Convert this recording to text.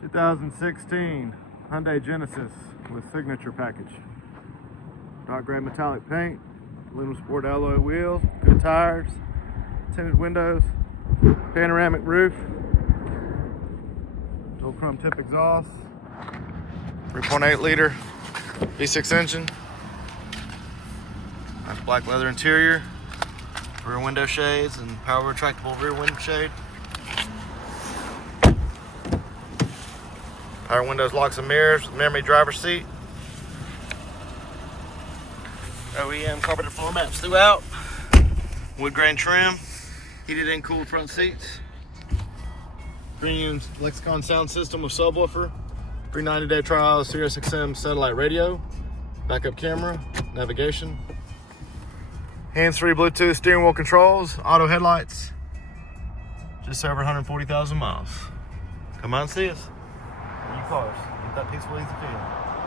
2016 Hyundai Genesis with signature package. Dark gray metallic paint, aluminum sport alloy wheels, good tires, tinted windows, panoramic roof, dual chrome tip exhaust, 3.8 liter V6 engine, nice black leather interior, rear window shades and power retractable rear window shade. Power windows, locks and mirrors with memory driver's seat. OEM carpeted floor mats throughout. Wood grain trim. Heated and cooled front seats. Premium Lexicon sound system with subwoofer. 390-day trial Sirius XM satellite radio. Backup camera. Navigation. Hands-free Bluetooth steering wheel controls. Auto headlights. Just over 140,000 miles. Come on and see us. Cars. Get that peaceful, easy feeling.